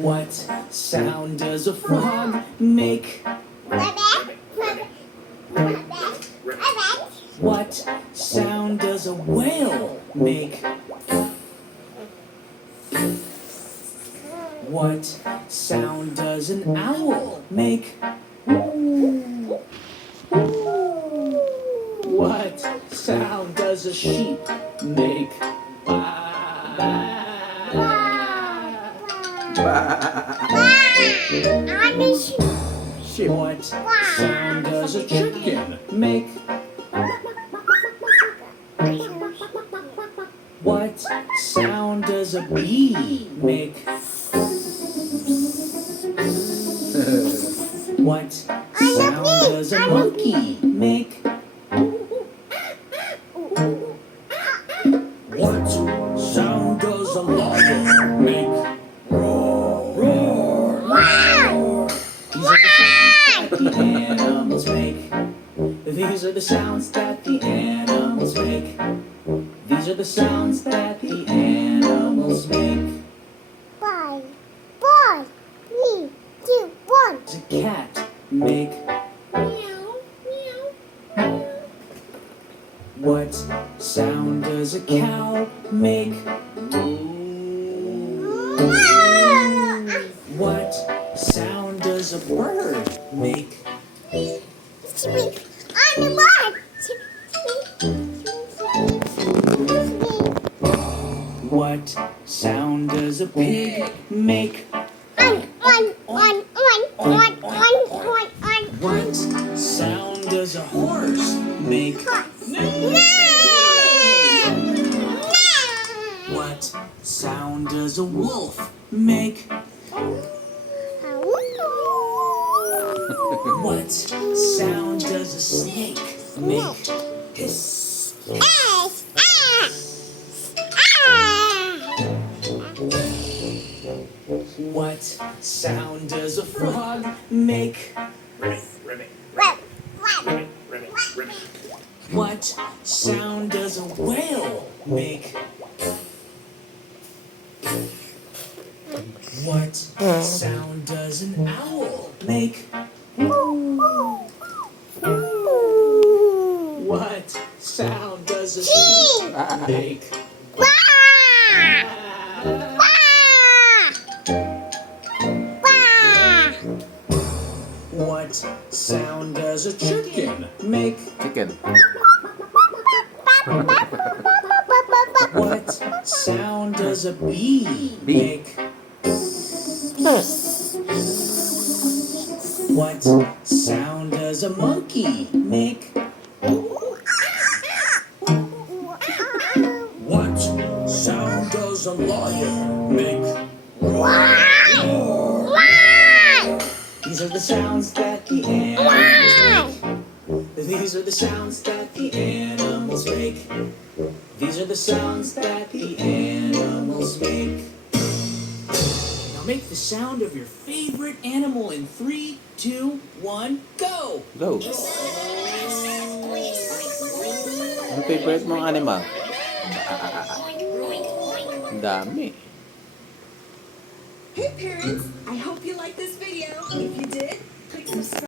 What sound does a frog make? What sound does a whale make? What sound does an owl make? What sound does a sheep make? What sound does a chicken make? What sound does a bee make? What sound does a monkey make? What sound does a lion make? Roar, roar, roar. These are the sounds that the animals make. These are the sounds that the animals make. 5, 4, 3, 2, 1. Does a cat make? Meow, meow. What sound does a cow make? What sound does a bird make? Speak on the word. What sound does a pig make? What sound does a horse make? What sound does a wolf make? What sound does a snake make? Hiss. What sound does a frog make? What sound does a whale make? What sound does an owl make? What sound does a sheep make? What sound does a chicken make? Chicken. What sound does a bee make? What sound does a monkey make? What sound does a lion make? These are the sounds that the animals make. These are the sounds that the animals make. These are the sounds that the animals make. Now make the sound of your favorite animal in 3, 2, 1, go! Go. Ano favorite mong animal? Ang dami. Hey parents, I hope you like this video. If you did, click subscribe.